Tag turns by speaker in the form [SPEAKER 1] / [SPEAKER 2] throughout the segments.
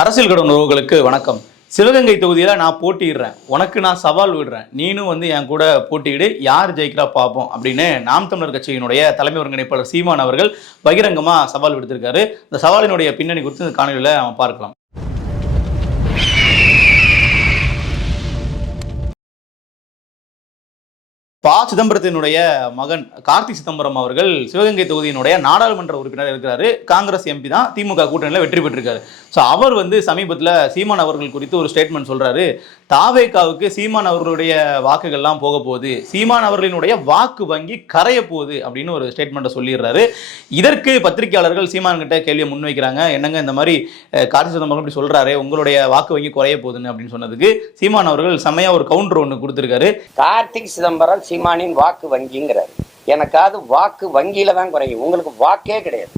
[SPEAKER 1] அரசியல் கடன் உறவுகளுக்கு வணக்கம். சிவகங்கை தொகுதியில் நான் போட்டியிடுறேன். உனக்கு நான் சவால் விடுறேன். நீனும் வந்து என் கூட போட்டியிடு. யார் ஜெயிக்கிறா பார்ப்போம் அப்படின்னு நாம் தமிழர் கட்சியினுடைய தலைமை ஒருங்கிணைப்பாளர் சீமான் அவர்கள் பகிரங்கமாக சவால் விடுத்திருக்காரு. இந்த சவாலினுடைய பின்னணி குறித்து இந்த காணொலியில் நம்ம பார்க்கலாம். ப. சிதம்பரத்தினுடைய மகன் கார்த்தி சிதம்பரம் அவர்கள் சிவகங்கை தொகுதியினுடைய நாடாளுமன்ற உறுப்பினர் இருக்கிறாரு. காங்கிரஸ் எம்பி தான். திமுக கூட்டணியில் வெற்றி பெற்றிருக்காரு. ஸோ அவர் வந்து சமீபத்தில் சீமான் அவர்கள் குறித்து ஒரு ஸ்டேட்மெண்ட் சொல்கிறாரு தாவேக்காவுக்கு சீமான் அவர்களுடைய வாக்குகள்லாம் போக போகுது. சீமான் அவர்களினுடைய வாக்கு வங்கி கரைய போகுது அப்படின்னு ஒரு ஸ்டேட்மெண்ட்டை சொல்லிடுறாரு. இதற்கு பத்திரிகையாளர்கள் சீமான் கிட்ட கேள்வியை முன்வைக்கிறாங்க. என்னங்க இந்த மாதிரி கார்த்தி சிதம்பரம் இப்படி சொல்கிறாரு உங்களுடைய வாக்கு வங்கி குறைய போகுதுன்னு அப்படின்னு சொன்னதுக்கு சீமான் அவர்கள் செம்மையாக ஒரு கவுண்டர் ஒன்று கொடுத்துருக்காரு.
[SPEAKER 2] கார்த்திக் சிதம்பரம் சீமானின் வாக்கு வங்கிங்கிறார். எனக்காவது வாக்கு வங்கியில தான் குறையும். உங்களுக்கு வாக்கே கிடையாது.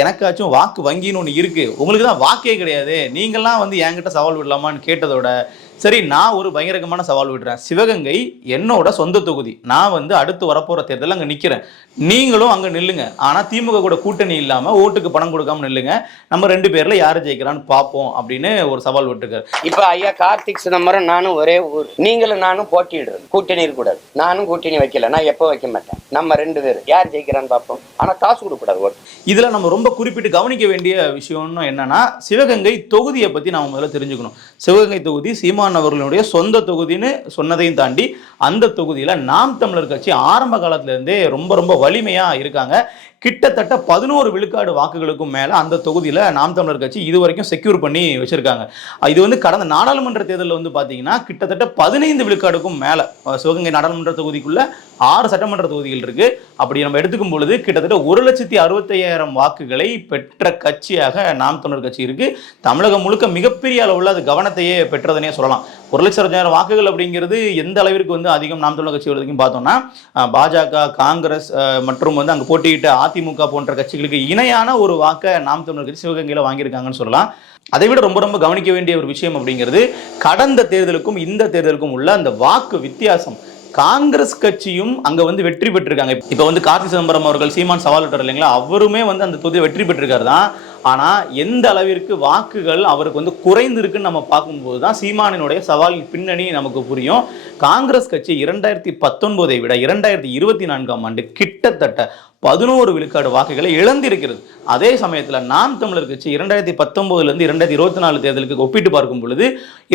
[SPEAKER 1] எனக்காச்சும் வாக்கு வங்கின்னு ஒன்று இருக்குது உங்களுக்கு தான் வாக்கே கிடையாது. நீங்கள்லாம் வந்து என்கிட்ட சவால் விடலாமான்னு கேட்டதோட சரி நான் ஒரு பயங்கரமான சவால் விடுறேன். சிவகங்கை என்னோட சொந்த தொகுதி. நான் வந்து அடுத்து வரப்போகிற தேர்தலில் அங்கே நிற்கிறேன் நீங்களும் அங்கே நில்லுங்க. ஆனால் திமுக கூட கூட்டணி இல்லாமல் ஓட்டுக்கு பணம் கொடுக்காம நில்லுங்க. நம்ம ரெண்டு பேரில் யார் ஜெயிக்கிறான்னு பார்ப்போம் அப்படின்னு ஒரு சவால் விட்டுருக்காரு.
[SPEAKER 2] இப்ப ஐயா கார்த்திக் சிதம்பரம் நானும் ஒரே ஊர். நீங்களும் நானும் போட்டியிடுறது கூட்டணி இருக்கக்கூடாது. நானும் கூட்டணி வைக்கல. நான் எப்போ வைக்க மாட்டேன்? நம்ம ரெண்டு பேர். யார் ஜெயிக்கிறான்னு பார்ப்போம் ஆனா காசு கொடுக்கக்கூடாது ஓட்டு.
[SPEAKER 1] இதில் நம்ம ரொம்ப குறிப்பிட்டு கவனிக்க வேண்டிய விஷயம்னு என்னன்னா சிவகங்கை தொகுதியை பற்றி நாம முதல்ல தெரிஞ்சுக்கணும். சிவகங்கை தொகுதி சீமான் அவர்களுடைய சொந்த தொகுதின்னு சொன்னதையும் தாண்டி அந்த தொகுதியில் நாம் தமிழர் கட்சி ஆரம்ப காலத்திலேருந்தே ரொம்ப ரொம்ப வலிமையாக இருக்காங்க. கிட்டத்தட்ட பதினோரு விழுக்காடு வாக்குகளுக்கும் மேலே அந்த தொகுதியில் நாம் தமிழர் கட்சி இது வரைக்கும் செக்யூர் பண்ணி வச்சுருக்காங்க. இது வந்து கடந்த நாடாளுமன்ற தேர்தலில் வந்து பார்த்தீங்கன்னா கிட்டத்தட்ட பதினைந்து விழுக்காடுக்கும் மேலே சிவகங்கை நாடாளுமன்ற தொகுதிக்குள்ளே ஆறு சட்டமன்ற தொகுதிகள் இருக்குது அப்படி நம்ம எடுத்துக்கும் பொழுது கிட்டத்தட்ட ஒரு லட்சத்தி அறுபத்தையாயிரம் வாக்குகளை பெற்ற கட்சியாக நாம் தமிழர் கட்சி இருக்குது தமிழகம் முழுக்க மிகப்பெரிய அளவில் அது கவனத்தையே பெற்றதுனே சொல்லலாம். ஒரு லட்சம் அறுபதாயிரம் வாக்குகள் அப்படிங்கிறது எந்த அளவிற்கு வந்து அதிகம் நாம் தமிழர் கட்சி வரைக்கும் பார்த்தோம்னா பாஜக காங்கிரஸ் மற்றும் வந்து அங்கே போட்டியிட்ட அதிமுக போன்ற கட்சிகளுக்கு இணையான ஒரு வாக்கை நாம் தமிழர் கட்சி சிவகங்கையில் வாங்கியிருக்காங்கன்னு சொல்லலாம். அதை விட ரொம்ப ரொம்ப கவனிக்க வேண்டிய ஒரு விஷயம் அப்படிங்கிறது கடந்த தேர்தலுக்கும் இந்த தேர்தலுக்கும் உள்ள அந்த வாக்கு வித்தியாசம். காங்கிரஸ் கட்சியும் அங்க வந்து வெற்றி பெற்றிருக்காங்க. இப்போ வந்து கார்த்தி சிதம்பரம் அவர்கள் சீமான் சவால் விட்டார் இல்லைங்களா? அவருமே வந்து அந்த தொகுதியை வெற்றி பெற்றிருக்காரு தான். ஆனா எந்த அளவிற்கு வாக்குகள் அவருக்கு வந்து குறைந்திருக்குன்னு நம்ம பார்க்கும்போது தான் சீமானினுடைய சவாலின் பின்னணி நமக்கு புரியும். காங்கிரஸ் கட்சி இரண்டாயிரத்தி பத்தொன்பதை விட இரண்டாயிரத்தி இருபத்தி நான்காம் ஆண்டு கிட்டத்தட்ட பதினோரு விழுக்காடு வாக்குகளை இழந்திருக்கிறது. அதே சமயத்தில் நாம் தமிழர் கட்சி இரண்டாயிரத்தி பத்தொம்போதுலேருந்து இரண்டாயிரத்தி இருபத்தி நாலு தேர்தலுக்கு ஒப்பிட்டு பார்க்கும் பொழுது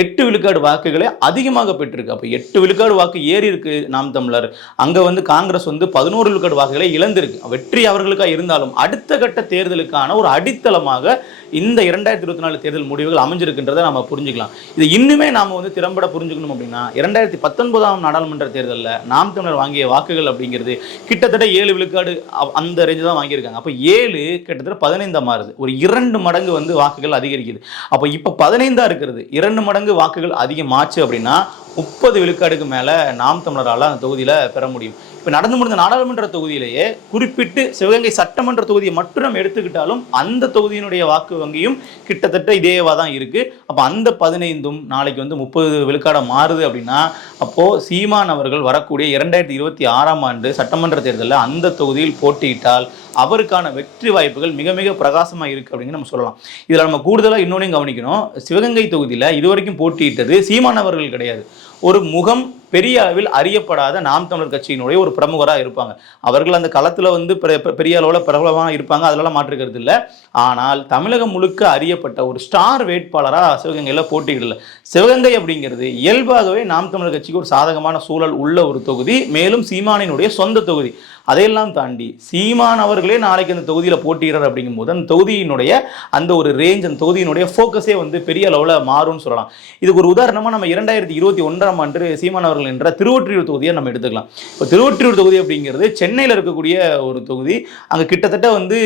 [SPEAKER 1] எட்டு விழுக்காடு வாக்குகளை அதிகமாக பெற்றிருக்கு. அப்போ எட்டு விழுக்காடு வாக்கு ஏறி இருக்கு நாம் தமிழர். அங்கே வந்து காங்கிரஸ் வந்து பதினோரு விழுக்காடு வாக்குகளை இழந்திருக்கு. வெற்றி அவர்களுக்காக இருந்தாலும் அடுத்த கட்ட தேர்தலுக்கான ஒரு அடித்தளமாக இந்த இரண்டாயிரத்தி இருபத்தி நாலு தேர்தல் முடிவுகள் அமைஞ்சிருக்கின்றதை நம்ம புரிஞ்சுக்கலாம். இது இன்னுமே நாம் வந்து திறம்பட புரிஞ்சுக்கணும் அப்படின்னா இரண்டாயிரத்தி பத்தொன்பதாம் நாடாளுமன்ற தேர்தலில் நாம் தமிழர் வாங்கிய வாக்குகள் அப்படிங்கிறது கிட்டத்தட்ட ஏழு விழுக்காடு அந்த ரேஞ்சு தான் வாங்கியிருக்காங்க. அப்போ ஏழு கிட்டத்தட்ட பதினைந்தா மாறுது. ஒரு இரண்டு மடங்கு வந்து வாக்குகள் அதிகரிக்குது. அப்போ இப்போ பதினைந்தா இருக்கிறது. இரண்டு மடங்கு வாக்குகள் அதிகமாச்சு அப்படின்னா முப்பது விழுக்காடுக்கு மேலே நாம் தமிழரால் அந்த தொகுதியில் பெற முடியும். இப்போ நடந்து முடிந்த நாடாளுமன்ற தொகுதியிலேயே குறிப்பிட்டு சிவகங்கை சட்டமன்ற தொகுதியை மட்டும் நம்ம எடுத்துக்கிட்டாலும் அந்த தொகுதியினுடைய வாக்கு வங்கியும் கிட்டத்தட்ட இதேவாக தான் இருக்குது அப்போ அந்த பதினைந்தும் நாளைக்கு வந்து முப்பது விழுக்காடை மாறுது அப்படின்னா அப்போது சீமான் அவர்கள் வரக்கூடிய இரண்டாயிரத்தி இருபத்தி ஆறாம் ஆண்டு சட்டமன்ற தேர்தலில் அந்த தொகுதியில் போட்டியிட்டால் அவருக்கான வெற்றி வாய்ப்புகள் மிக மிக பிரகாசமாக இருக்கு அப்படின்னு நம்ம சொல்லலாம். இதில் நம்ம கூடுதலாக இன்னொன்றையும் கவனிக்கணும். சிவகங்கை தொகுதியில் இதுவரைக்கும் போட்டியிட்டது சீமான் அவர்கள் கிடையாது. ஒரு முகம் பெரிய அளவில் அறியப்படாத நாம் தமிழர் கட்சியினுடைய ஒரு பிரமுகராக இருப்பாங்க. அவர்கள் அந்த களத்தில் வந்து பெரிய அளவில் பிரபலமாக இருப்பாங்க. அதெல்லாம் மாற்றுக்கிறது இல்லை. ஆனால் தமிழகம் முழுக்க அறியப்பட்ட ஒரு ஸ்டார் வேட்பாளராக சிவகங்கையில் போட்டியிடல சிவகங்கை அப்படிங்கிறது இயல்பாகவே நாம் தமிழர் கட்சிக்கு ஒரு சாதகமான சூழல் உள்ள ஒரு தொகுதி. மேலும் சீமானினுடைய சொந்த தொகுதி. அதையெல்லாம் தாண்டி சீமான் அவர்களே நாளைக்கு அந்த தொகுதியில் போட்டியிடுறார் அப்படிங்கும்போது அந்த தொகுதியினுடைய அந்த ஒரு ரேஞ்ச் அந்த தொகுதியினுடைய ஃபோக்கஸே வந்து பெரிய அளவில் மாறும்னு சொல்லலாம். இதுக்கு ஒரு உதாரணமாக நம்ம இரண்டாயிரத்தி இருபத்தி ஒன்றாம் ஆண்டு சீமான் அவர்கள் என்ற திருவொற்றியூர் தொகுதியை நம்ம எடுத்துக்கலாம். இப்போ திருவொற்றியூர் தொகுதி அப்படிங்கிறது சென்னையில் இருக்கக்கூடிய ஒரு தொகுதி. அங்கே கிட்டத்தட்ட வந்து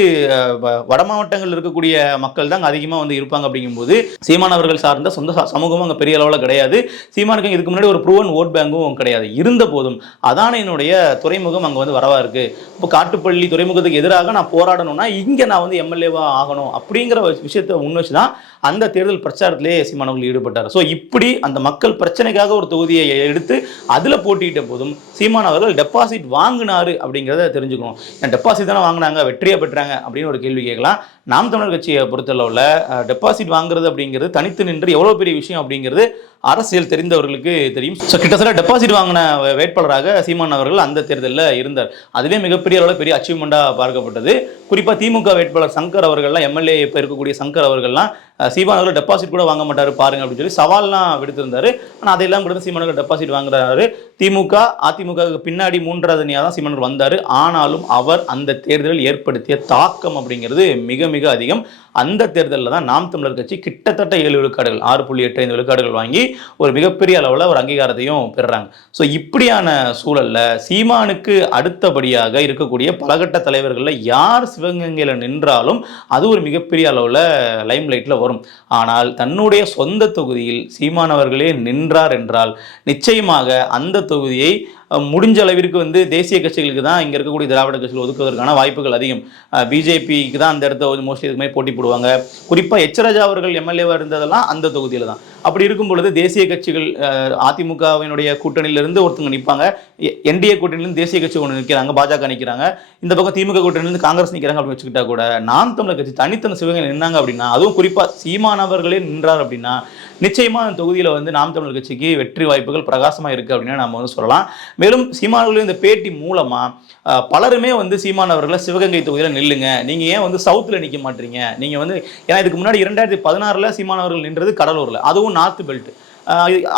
[SPEAKER 1] வ- வட மாவட்டங்களில் இருக்கக்கூடிய மக்கள் தான் அதிகமாக வந்து இருப்பாங்க அப்படிங்கும்போது சீமான் அவர்கள் சார்ந்த சொந்த சமூகமும் அங்கே பெரிய அளவில் கிடையாது. சீமானுக்கு இதுக்கு முன்னாடி ஒரு ப்ரூவன் ஓட் பேங்கும் கிடையாது. இருந்த போதும் அதானையினுடைய துறைமுகம் அங்கே வந்து வரவா இருக்கு இருக்கு. இப்போ காட்டுப்பள்ளி துறைமுகத்துக்கு எதிராக நான் போராடணும்னா இங்கே நான் வந்து எம்எல்ஏவா ஆகணும் அப்படிங்கிற ஒரு விஷயத்தை முன் வச்சு தான் அந்த தேர்தல் பிரச்சாரத்திலே சீமானவர்கள் ஈடுபட்டார். ஸோ இப்படி அந்த மக்கள் பிரச்சனைக்காக ஒரு தொகுதியை எடுத்து அதில் போட்டியிட்ட போதும் சீமான் அவர்கள் டெபாசிட் வாங்கினாரு அப்படிங்கிறத தெரிஞ்சுக்கணும். டெபாசிட் தானே வாங்கினாங்க வெற்றியை பெற்றாங்க அப்படின்னு ஒரு கேள்வி கேட்கலாம். நாம் தமிழர் கட்சியை பொறுத்தளவில் டெபாசிட் வாங்குறது அப்படிங்கிறது தனித்து நின்று எவ்வளோ பெரிய விஷயம் அப்படிங்கிறது அரசியல் தெரிந்தவர்களுக்கு தெரியும். ஸோ கிட்டத்தட்ட டெபாசிட் வாங்கின வேட்பாளராக சீமான் அவர்கள் அந்த தேர்தலில் இருந்தார். அதுவே மிகப்பெரிய அளவில் பெரிய அச்சீவ்மெண்ட்டாக பார்க்கப்பட்டது. குறிப்பாக திமுக வேட்பாளர் சங்கர் அவர்கள்லாம் எம்எல்ஏ இப்போ இருக்கக்கூடிய சங்கர் அவர்கள்லாம் சீமானவர்கள் டெபாசிட் கூட வாங்க மாட்டார் பாருங்க அப்படின்னு சொல்லி சவால்லாம் விடுத்திருந்தாரு. ஆனால் அதையெல்லாம் கூட சீமானவர்கள் டெபாசிட் வாங்குறாரு. திமுக அதிமுக பின்னாடி மூன்றாவது அணியாக தான் சீமானவர் வந்தார். ஆனாலும் அவர் அந்த தேர்தலில் ஏற்படுத்திய தாக்கம் அப்படிங்கிறது மிக மிக அதிகம். அந்த தேர்தலில் தான் நாம் தமிழர் கட்சி கிட்டத்தட்ட ஏழு விழுக்காடுகள் ஆறு புள்ளி எட்டு ஐந்து விழுக்காடுகள் வாங்கி ஒரு மிகப்பெரிய அளவில் ஒரு அங்கீகாரத்தையும் பெறுறாங்க. ஸோ இப்படியான சூழல்ல சீமானுக்கு அடுத்தபடியாக இருக்கக்கூடிய பலகட்ட தலைவர்களில் யார் சிவகங்கையில் நின்றாலும் அது ஒரு மிகப்பெரிய அளவில் லைம் லைட்டில் வரும். ஆனால் தன்னுடைய சொந்த தொகுதியில் சீமானவர்களே நின்றார் என்றால் நிச்சயமாக அந்த தொகுதியை முடிஞ்ச அளவிற்கு வந்து தேசிய கட்சிகளுக்கு தான் இங்கே இருக்கக்கூடிய திராவிட கட்சிகள் ஒதுக்குவதற்கான வாய்ப்புகள் அதிகம். பிஜேபிக்கு தான் அந்த இடத்த மோஸ்ட்லி இதுக்குமே போட்டி போடுவாங்க. குறிப்பாக எச்ராஜா அவர்கள் எம்எல்ஏவாக இருந்ததெல்லாம் அந்த தொகுதியில் தான். அப்படி இருக்கும் பொழுது தேசிய கட்சிகள் அதிமுகவினுடைய கூட்டணியிலிருந்து ஒருத்தவங்க நிற்பாங்க என்டிஏ கூட்டணியிலிருந்து தேசிய கட்சி ஒன்று நிற்கிறாங்க பாஜக நிற்கிறாங்க இந்த பக்கம் திமுக கூட்டணியிலிருந்து காங்கிரஸ் நிற்கிறாங்க அப்படின்னு வச்சுக்கிட்டா கூட நாம் தமிழர் கட்சி தனித்தன சிவகங்கை நின்னாங்க அப்படின்னா அதுவும் குறிப்பாக சீமானவர்களே நின்றார் அப்படின்னா நிச்சயமாக அந்த தொகுதியில் வந்து நாம் தமிழர் கட்சிக்கு வெற்றி வாய்ப்புகள் பிரகாசமாக இருக்குது அப்படின்னு நம்ம வந்து சொல்லலாம். மேலும் சீமானவர்களின் இந்த பேட்டி மூலமாக பலருமே வந்து சீமானவர்களை சிவகங்கை தொகுதியில் நில்லுங்க. நீங்கள் ஏன் வந்து சவுத்தில் நிற்க மாட்டீங்க? நீங்கள் வந்து ஏன்னா இதுக்கு முன்னாடி இரண்டாயிரத்தி பதினாறில் சீமானவர்கள் நின்றது கடலூரில். அதுவும் நார்த்து பெல்ட்.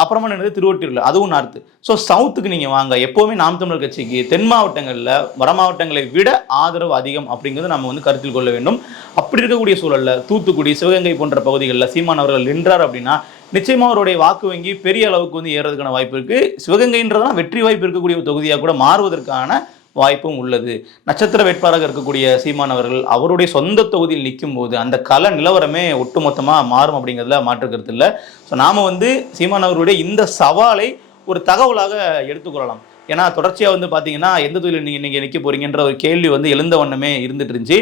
[SPEAKER 1] அப்புறமா நின்றது திருவொட்டியூரில் அதுவும் நார்த்து. ஸோ சவுத்துக்கு நீங்கள் வாங்க. எப்போவுமே நாம் தமிழர் கட்சிக்கு தென் மாவட்டங்களில் வட மாவட்டங்களை விட ஆதரவு அதிகம் அப்படிங்கிறது நம்ம வந்து கருத்தில் கொள்ள வேண்டும். அப்படி இருக்கக்கூடிய சூழல்ல தூத்துக்குடி சிவகங்கை போன்ற பகுதிகளில் சீமானவர்கள் நின்றார் அப்படின்னா நிச்சயமாக அவருடைய வாக்கு வங்கி பெரிய அளவுக்கு வந்து ஏறதுக்கான வாய்ப்பு இருக்குது சிவகங்கைன்றதுலாம் வெற்றி வாய்ப்பு இருக்கக்கூடிய ஒரு தொகுதியாக கூட மாறுவதற்கான வாய்ப்பும் உள்ளது. நட்சத்திர வேட்பாளராக இருக்கக்கூடிய சீமான் அவர்கள் அவருடைய சொந்த தொகுதியில் நிற்கும் போது அந்த கல நிலவரமே ஒட்டுமொத்தமாக மாறும் அப்படிங்கிறதுல மாற்றுக்கிறது இல்லை. ஸோ நாம் வந்து சீமான் அவருடைய இந்த சவாலை ஒரு தகவலாக எடுத்துக்கொள்ளலாம் ஏன்னா தொடர்ச்சியாக வந்து பார்த்தீங்கன்னா எந்த தொழிலில் நீங்கள் நீங்கள் நிற்க போகிறீங்கன்ற ஒரு கேள்வி வந்து எழுந்த வண்ணமே இருந்துட்டு இருந்துச்சு.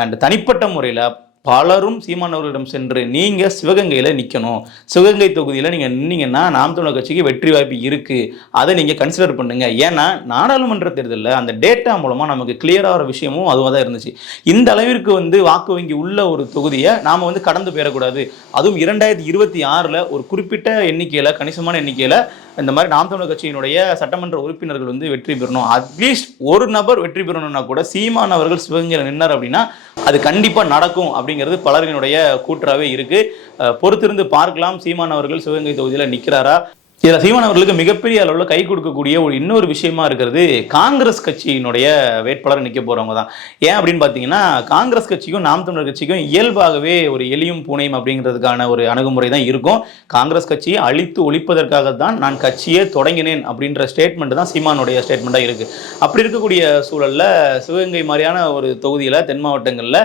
[SPEAKER 1] அண்ட் தனிப்பட்ட முறையில் பலரும் சீமான் அவர்களிடம் சென்று நீங்கள் சிவகங்கையில் நிற்கணும் சிவகங்கை தொகுதியில் நீங்கள் நின்னீங்கன்னா நாம் தமிழர் கட்சிக்கு வெற்றி வாய்ப்பு இருக்குது அதை நீங்கள் கன்சிடர் பண்ணுங்கள் ஏன்னா நாடாளுமன்ற தேர்தலில் அந்த டேட்டா மூலமாக நமக்கு கிளியராகிற விஷயமும் அதுவாக தான் இருந்துச்சு. இந்த அளவிற்கு வந்து வாக்கு வங்கி உள்ள ஒரு தொகுதியை நாம் வந்து கடந்து போயிடக்கூடாது. அதுவும் இரண்டாயிரத்தி இருபத்தி ஆறில் ஒரு குறிப்பிட்ட எண்ணிக்கையில் கணிசமான எண்ணிக்கையில் இந்த மாதிரி நாம் தமிழர் கட்சியினுடைய சட்டமன்ற உறுப்பினர்கள் வந்து வெற்றி பெறணும். அட்லீஸ்ட் ஒரு நபர் வெற்றி பெறணும்னா கூட சீமான் அவர்கள் சிவகங்கையில் நின்னார் அப்படின்னா அது கண்டிப்பாக நடக்கும் அப்படின்னு அப்படிங்கிறது பலரினுடைய கூற்றாவே இருக்கு. பொறுத்திருந்து பார்க்கலாம். சீமான் அவர்கள் சிவகங்கை தொகுதியில் நிற்கிறாரா இதில் சீமான் அவர்களுக்கு மிகப்பெரிய அளவில் கை கொடுக்கக்கூடிய ஒரு இன்னொரு விஷயமா இருக்கிறது காங்கிரஸ் கட்சியினுடைய வேட்பாளர் நிற்க போகிறவங்க தான். ஏன் அப்படின்னு பார்த்தீங்கன்னா காங்கிரஸ் கட்சிக்கும் நாம் தமிழர் கட்சிக்கும் இயல்பாகவே ஒரு எளியும் பூனையும் அப்படிங்கிறதுக்கான ஒரு அணுகுமுறை தான் இருக்கும். காங்கிரஸ் கட்சியை அழித்து ஒழிப்பதற்காக தான் நான் கட்சியே தொடங்கினேன் அப்படின்ற ஸ்டேட்மெண்ட் தான் சீமானுடைய ஸ்டேட்மெண்ட்டாக இருக்குது அப்படி இருக்கக்கூடிய சூழலில் சிவகங்கை மாதிரியான ஒரு தொகுதியில் தென் மாவட்டங்களில்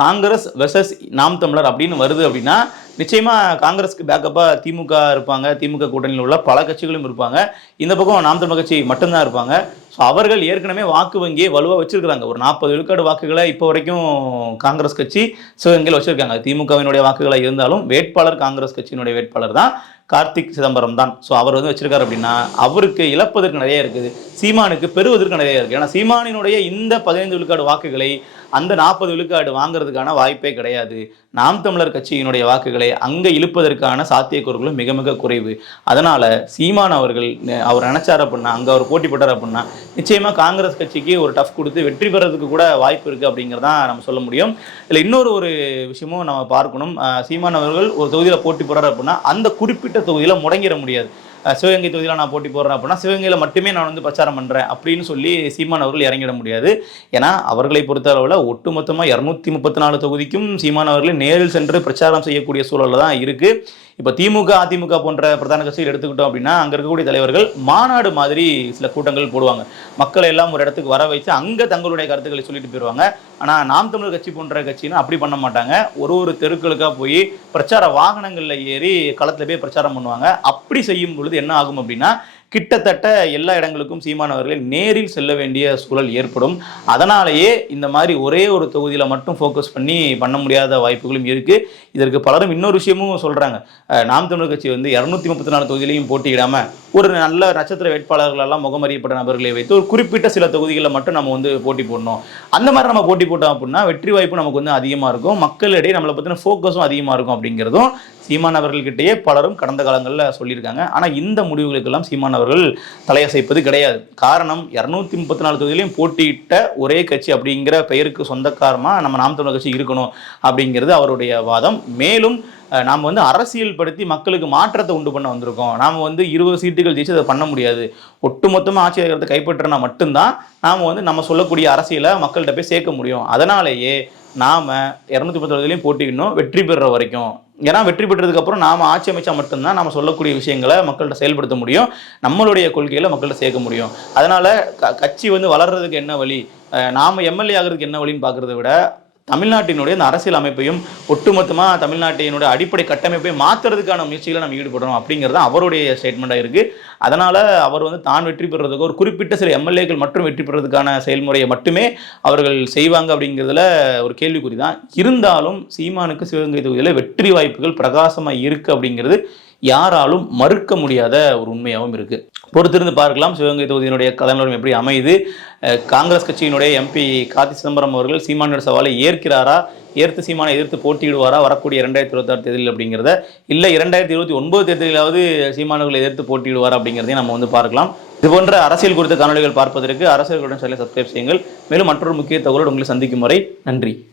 [SPEAKER 1] காங்கிரஸ் வெர்சஸ் நாம் தமிழர் அப்படின்னு வருது அப்படின்னா நிச்சயமாக காங்கிரஸ்க்கு பேக்கப்பாக திமுக இருப்பாங்க. திமுக கூட்டணியில் உள்ள பல கட்சிகளும் இருப்பாங்க. இந்த பக்கம் நாம் தமிழர் கட்சி மட்டும்தான் இருப்பாங்க. ஸோ அவர்கள் ஏற்கனவே வாக்கு வங்கியை வலுவாக வச்சிருக்கிறாங்க. ஒரு நாற்பது விழுக்காடு வாக்குகளை இப்போ வரைக்கும் காங்கிரஸ் கட்சி சிவகங்கையில் வச்சிருக்காங்க. திமுகவினுடைய வாக்குகளாக இருந்தாலும் வேட்பாளர் காங்கிரஸ் கட்சியினுடைய வேட்பாளர் தான் கார்த்திக் சிதம்பரம் தான். ஸோ அவர் வந்து வச்சிருக்காரு அப்படின்னா அவருக்கு இழப்பதற்கு நிறைய இருக்குது. சீமானுக்கு பெறுவதற்கு நிறைய இருக்குது ஏன்னா சீமானினுடைய இந்த பதினைந்து விழுக்காடு வாக்குகளை அந்த நாற்பது விழுக்காடு வாங்குறதுக்கான வாய்ப்பே கிடையாது. நாம் தமிழர் கட்சியினுடைய வாக்குகளை அங்கே இழுப்பதற்கான சாத்தியக்கூறுகளும் மிக மிக குறைவு. அதனால சீமான் அவர்கள் அவர் நினைச்சார் அப்படின்னா அங்கே அவர் போட்டி போட்டார் அப்படின்னா நிச்சயமா காங்கிரஸ் கட்சிக்கு ஒரு டஃப் கொடுத்து வெற்றி பெறதுக்கு கூட வாய்ப்பு இருக்கு அப்படிங்கிறதான் நம்ம சொல்ல முடியும். இல்லை இன்னொரு ஒரு விஷயமும் நம்ம பார்க்கணும். சீமான் அவர்கள் ஒரு தொகுதியில் போட்டி போடுறாரு அப்படின்னா அந்த குறிப்பிட்ட தொகுதியில் முடங்கிட முடியாது. சிவகங்கை தொகுதியில் நான் போட்டி போடுறேன் அப்படின்னா சிவகங்கையில் மட்டுமே நான் வந்து பிரச்சாரம் பண்ணுறேன் அப்படின்னு சொல்லி சீமான் அவர்கள் இறங்கிட முடியாது. ஏன்னா அவர்களை பொறுத்த அளவில் ஒட்டுமொத்தமாக இரநூத்தி முப்பத்தி நாலு தொகுதிக்கும் சீமான் அவர்கள் நேரில் சென்று பிரச்சாரம் செய்யக்கூடிய சூழலில் தான் இருக்குது இப்போ திமுக அதிமுக போன்ற பிரதான கட்சிகள் எடுத்துக்கிட்டோம் அப்படின்னா அங்கே இருக்கக்கூடிய தலைவர்கள் மாநாடு மாதிரி சில கூட்டங்கள் போடுவாங்க. மக்களை எல்லாம் ஒரு இடத்துக்கு வர வச்சு அங்கே தங்களுடைய கருத்துக்களை சொல்லிட்டு போயிடுவாங்க ஆனால் நாம் தமிழர் கட்சி போன்ற கட்சின்னா அப்படி பண்ண மாட்டாங்க. ஒரு ஒரு தெருக்களுக்காக போய் பிரச்சார வாகனங்களில் ஏறி களத்தில் போய் பிரச்சாரம் பண்ணுவாங்க. அப்படி செய்யும் பொழுது என்ன ஆகும் அப்படின்னா கிட்டத்தட்ட எல்லா இடங்களுக்கும் சீமான் நேரில் செல்ல வேண்டிய சூழல் ஏற்படும். அதனாலேயே இந்த மாதிரி ஒரே ஒரு தொகுதியில் மட்டும் ஃபோக்கஸ் பண்ணி பண்ண முடியாத வாய்ப்புகளும் இருக்குது இதற்கு பலரும் இன்னொரு விஷயமும் சொல்கிறாங்க நாம் தமிழர் கட்சி வந்து இரநூத்தி முப்பத்தி நாலு தொகுதியிலையும் போட்டியிடாம ஒரு நல்ல நட்சத்திர வேட்பாளர்களெல்லாம் முகமறியப்பட்ட நபர்களை வைத்து ஒரு குறிப்பிட்ட சில தொகுதிகளில் மட்டும் நம்ம வந்து போட்டி போடணும். அந்த மாதிரி நம்ம போட்டி போட்டோம் அப்படின்னா வெற்றி வாய்ப்பு நமக்கு வந்து அதிகமாக இருக்கும். மக்களிடையே நம்மளை பற்றின ஃபோக்கஸும் அதிகமாக இருக்கும் அப்படிங்கிறதும் சீமான் அவர்கள்கிட்டயே பலரும் கடந்த காலங்களில் சொல்லியிருக்காங்க. ஆனால் இந்த முடிவுகளுக்கெல்லாம் சீமான் அவர்கள் தலையசைப்பது கிடையாது. காரணம் இரநூத்தி முப்பத்தி நாலு தொகுதியிலையும் போட்டியிட்ட ஒரே கட்சி அப்படிங்கிற பெயருக்கு சொந்தக்காரமாக நம்ம நாம் தமிழர் கட்சி இருக்கணும் அப்படிங்கிறது அவருடைய வாதம். மேலும் நாம் வந்து அரசியல் படுத்தி மக்களுக்கு மாற்றத்தை உண்டு பண்ண வந்திருக்கோம். நாம் வந்து இருபது சீட்டுகள் ஜெயிச்சு அதை பண்ண முடியாது. ஒட்டுமொத்தமாக ஆட்சி அதிகாரத்தை கைப்பற்றினா மட்டும்தான் நாம் வந்து நம்ம சொல்லக்கூடிய அரசியலை மக்கள்கிட்ட போய் சேர்க்க முடியும். அதனாலேயே நாம் இரநூத்தி பத்து போட்டிக்கணும் வெற்றி பெறுற வரைக்கும். ஏன்னா வெற்றி பெற்றதுக்கப்புறம் நாம் நாம ஆட்சி அமைச்சா மட்டும்தான் நம்ம சொல்லக்கூடிய விஷயங்களை மக்கள்கிட்ட செயல்படுத்த முடியும். நம்மளுடைய கொள்கைகளை மக்கள்கிட்ட சேர்க்க முடியும். அதனால் க கட்சி வந்து வளர்றதுக்கு என்ன வழி? நாம் நாம எம்எல்ஏ ஆகிறதுக்கு என்ன வழின்னு பார்க்குறத விட தமிழ்நாட்டினுடைய இந்த அரசியல் அமைப்பையும் ஒட்டுமொத்தமாக தமிழ்நாட்டினுடைய அடிப்படை கட்டமைப்பையும் மாற்றுறதுக்கான முயற்சிகளை நம்ம ஈடுபடுறோம் அப்படிங்கிறது அவருடைய ஸ்டேட்மெண்ட்டாக இருக்குது அதனால் அவர் வந்து தான் வெற்றி பெறுறதுக்கு ஒரு குறிப்பிட்ட சில எம்எல்ஏக்கள் மட்டும் வெற்றி பெறுறதுக்கான செயல்முறையை மட்டுமே அவர்கள் செய்வாங்க அப்படிங்கிறதுல ஒரு கேள்விக்குறி தான் இருந்தாலும் சீமானுக்கு சிவகங்கை தொகுதியில் வெற்றி வாய்ப்புகள் பிரகாசமாக இருக்குது அப்படிங்கிறது யாராலும் மறுக்க முடியாத ஒரு உண்மையாகவும் இருக்குது பொறுத்திருந்து பார்க்கலாம். சிவகங்கை தொகுதியினுடைய கலவரம் எப்படி அமையுது? காங்கிரஸ் கட்சியினுடைய எம்பி கார்த்தி சிதம்பரம் அவர்கள் சீமானோட சவாலை ஏற்கிறாரா? ஏற்று சீமானை எதிர்த்து போட்டியிடுவாரா? வரக்கூடிய இரண்டாயிரத்தி இருபத்தாறு தேர்தலில் அப்படிங்கிறத. இல்லை இரண்டாயிரத்தி இருபத்தி ஒன்பது தேர்தலிலாவது சீமானவர்களை எதிர்த்து போட்டியிடுவாரா அப்படிங்கிறதையும் நம்ம வந்து பார்க்கலாம். இது போன்ற அரசியல் குறித்த காணொலிகள் பார்ப்பதற்கு அரசியலுடன் சேனலை சப்ஸ்கிரைப் செய்யுங்கள். மேலும் மற்றொரு முக்கிய தகவலோடு உங்களை சந்திக்கும் வரை நன்றி.